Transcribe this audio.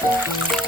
Thank um... you.